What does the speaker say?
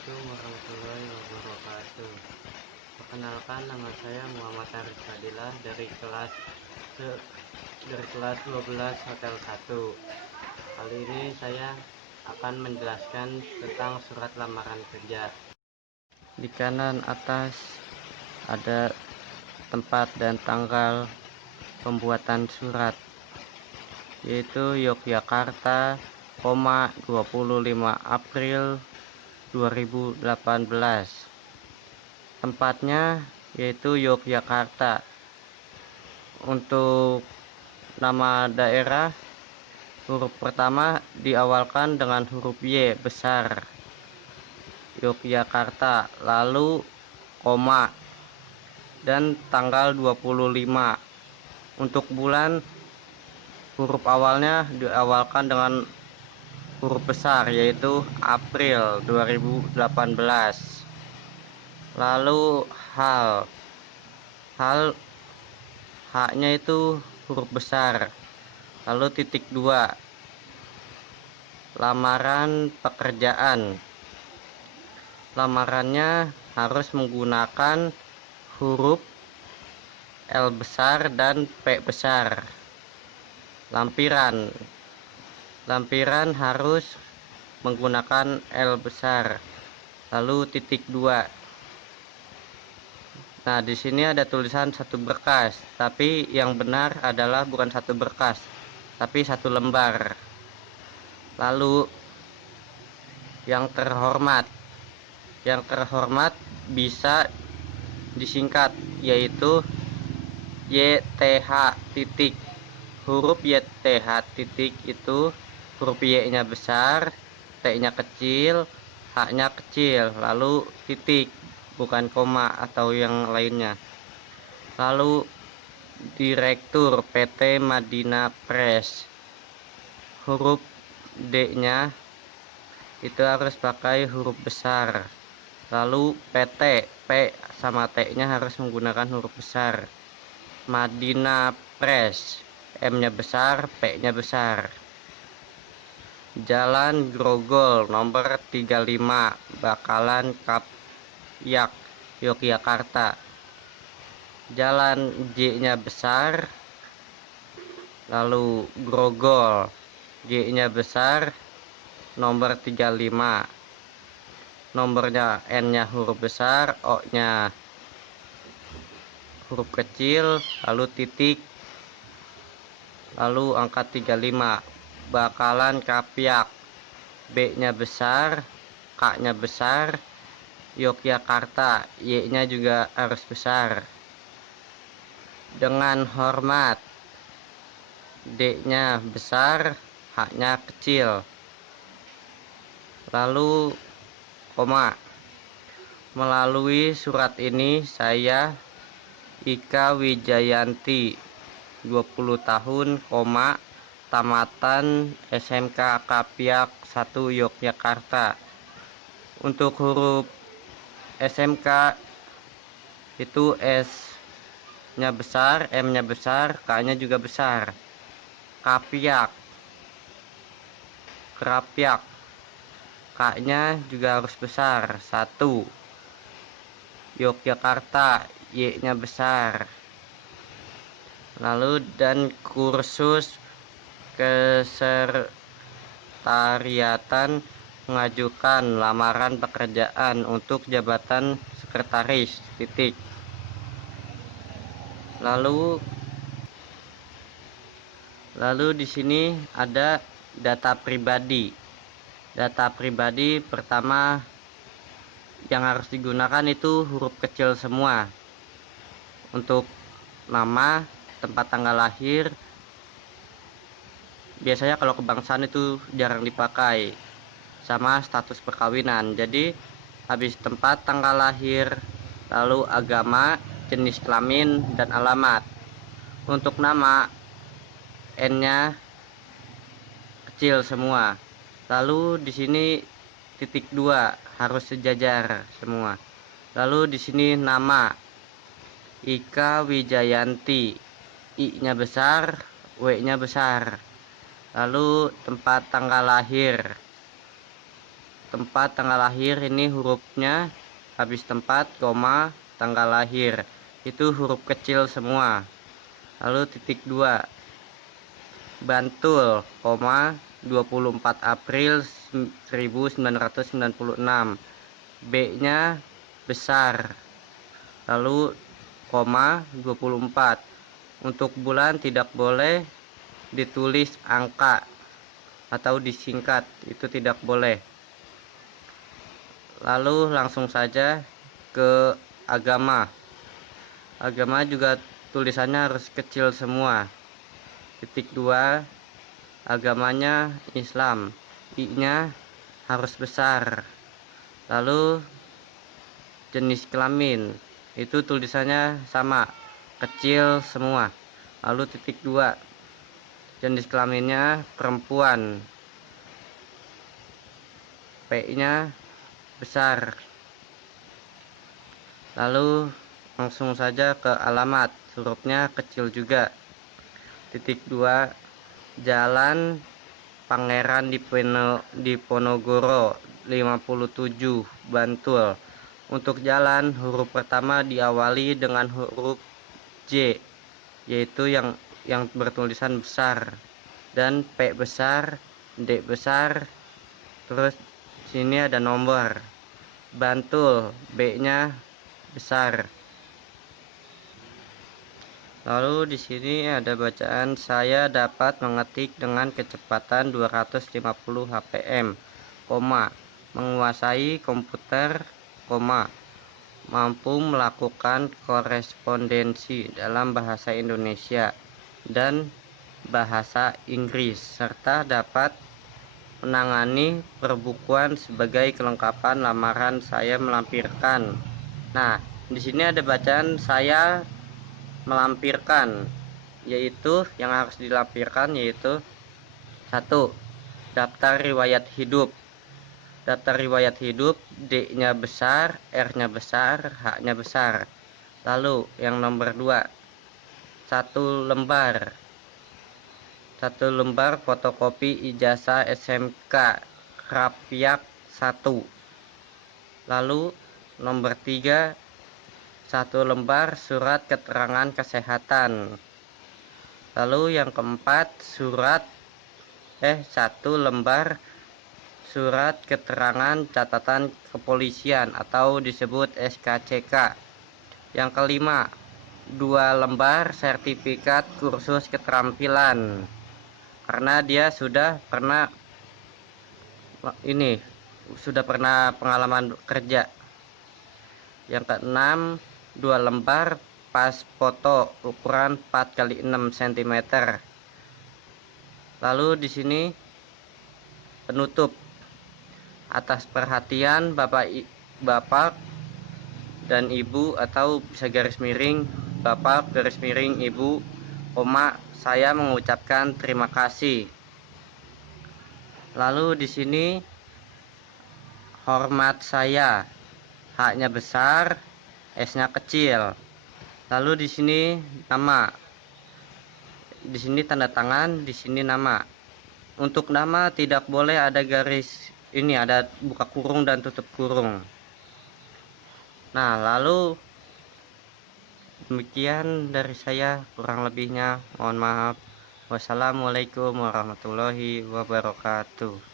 Assalamualaikum warahmatullahi wabarakatuh. Perkenalkan, nama saya Muhammad Arif Fadilah dari kelas 12 Hotel 1. Kali ini saya akan menjelaskan tentang surat lamaran kerja. Di kanan atas ada tempat dan tanggal pembuatan surat, yaitu Yogyakarta, 25 April 2018. Tempatnya yaitu Yogyakarta. Untuk nama daerah, huruf pertama diawalkan dengan huruf Y besar, Yogyakarta, lalu koma, dan tanggal 25. Untuk bulan, huruf awalnya diawalkan dengan huruf besar, yaitu April 2018. Lalu hal H-nya itu huruf besar, lalu titik 2. Lamaran pekerjaan, lamarannya harus menggunakan huruf L besar dan P besar. Lampiran harus menggunakan L besar, lalu titik 2. Nah, di sini ada tulisan satu berkas, tapi yang benar adalah bukan satu berkas, tapi satu lembar. Lalu yang terhormat bisa disingkat, yaitu YTH titik. Huruf YTH titik itu huruf Y-nya besar, T-nya kecil, H-nya kecil, lalu titik, bukan koma atau yang lainnya. Lalu direktur PT Madinah Press, huruf D-nya itu harus pakai huruf besar. Lalu PT, P sama T-nya harus menggunakan huruf besar. Madinah Press, M-nya besar, P-nya besar. Jalan Grogol nomor 35, Bakalan Kapyak, Yogyakarta. Jalan J-nya besar, lalu Grogol, G-nya besar, nomor 35. Nomornya N-nya huruf besar, O-nya huruf kecil, lalu titik, lalu angka 35. Bakalan Kapyak, B-nya besar, K-nya besar, Yogyakarta, Y-nya juga harus besar. Dengan hormat, D-nya besar, H-nya kecil, lalu koma. Melalui surat ini saya Ika Wijayanti, 20 tahun, tamatan SMK Kapyak 1 Yogyakarta. Untuk huruf SMK itu S-nya besar, M-nya besar, K-nya juga besar. Kapyak, Krapyak, K-nya juga harus besar, 1. Yogyakarta, Y-nya besar. Lalu dan kursus kesekretariatan mengajukan lamaran pekerjaan untuk jabatan sekretaris titik. Lalu di sini ada data pribadi. Data pribadi pertama yang harus digunakan itu huruf kecil semua. Untuk nama, tempat tanggal lahir, biasanya kalau kebangsaan itu jarang dipakai, sama status perkawinan. Jadi habis tempat tanggal lahir, lalu agama, jenis kelamin, dan alamat. Untuk nama, N-nya kecil semua. Lalu di sini titik 2 harus sejajar semua. Lalu di sini nama Ika Wijayanti, I-nya besar, W-nya besar. Lalu tempat tanggal lahir tempat tanggal lahir, ini hurufnya habis tempat, koma, tanggal lahir, itu huruf kecil semua. Lalu titik 2, Bantul, koma, 24 April 1996, B nya besar, lalu koma, 24. Untuk bulan tidak boleh ditulis angka atau disingkat, itu tidak boleh. Lalu langsung saja ke agama. Agama juga tulisannya harus kecil semua. Titik 2, agamanya Islam, I nya harus besar. Lalu jenis kelamin, itu tulisannya sama, kecil semua. Lalu titik 2, jenis kelaminnya perempuan, P nya besar. Lalu langsung saja ke alamat, hurufnya kecil juga. Titik 2, Jalan Pangeran Diponegoro 57, Bantul. Untuk jalan, huruf pertama diawali dengan huruf J, yaitu yang bertulisan besar, dan P besar, D besar, terus sini ada nomor. Bantul, B nya besar. Lalu di sini ada bacaan, saya dapat mengetik dengan kecepatan 250 HPM, menguasai komputer, mampu melakukan korespondensi dalam bahasa Indonesia dan bahasa Inggris, serta dapat menangani perbukuan sebagai kelengkapan lamaran saya melampirkan. Nah, di sini ada bacaan saya melampirkan, yaitu yang harus dilampirkan yaitu 1. Daftar riwayat hidup. Daftar riwayat hidup, D nya besar, R nya besar, H nya besar. Lalu yang nomor 2, 1 lembar fotokopi ijazah SMK Rapiak 1. Lalu nomor 3, 1 lembar surat keterangan kesehatan. Lalu yang keempat, 1 lembar surat keterangan catatan kepolisian atau disebut SKCK. Yang kelima, 2 lembar sertifikat kursus keterampilan, karena dia sudah pernah pengalaman kerja. Yang keenam, 2 lembar pas foto ukuran 4x6 cm. Lalu di sini penutup, atas perhatian Bapak dan Ibu, atau bisa garis miring Bapak garis miring Ibu, saya mengucapkan terima kasih. Lalu di sini hormat saya, H-nya besar, S-nya kecil. Lalu di sini nama, di sini tanda tangan, di sini nama. Untuk nama tidak boleh ada garis, ini ada buka kurung dan tutup kurung. Nah, lalu demikian dari saya, kurang lebihnya mohon maaf. Wassalamualaikum warahmatullahi wabarakatuh.